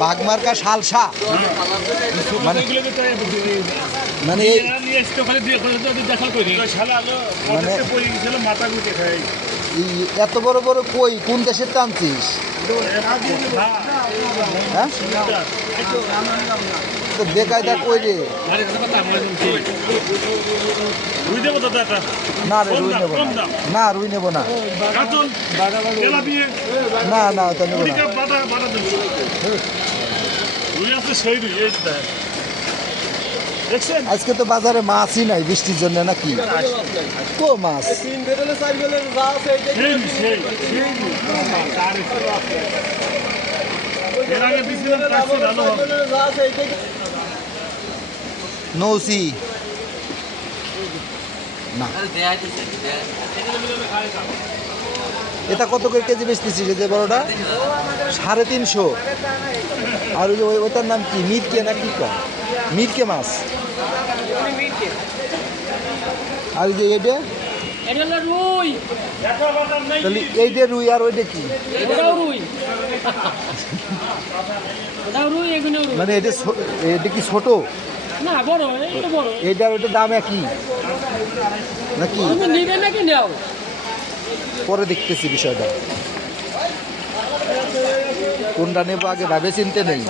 বাগমার্কা শালসা মানে মানে এত বড় বড় কই কোন দেশের টানছিস? হ্যাঁ তো বেকায়দা কই রে? না রে রুই নেবো না, না রুই নেবো না, না না ওটা নেবো না। আজকে তো বাজারে মাছই নাই বৃষ্টির জন্য নাকি? কো মাছ নৌসি না। এটা কত করে কেজি বেচতেছিস যে বড়টা? 350। আর ওই যে ওটার নাম কি মিরকে না কি কয়? মিরকে মাছ। আর যে এটা রুই, তাহলে এই যে রুই আর ওইটা কি? মানে এটা এটা কি ছোট না বড়? এইটার ওইটার দাম একই নাকি? পরে দেখতেছি বিষয়টা, কোনটা নেবো আগে ভাবে চিনতে নেই।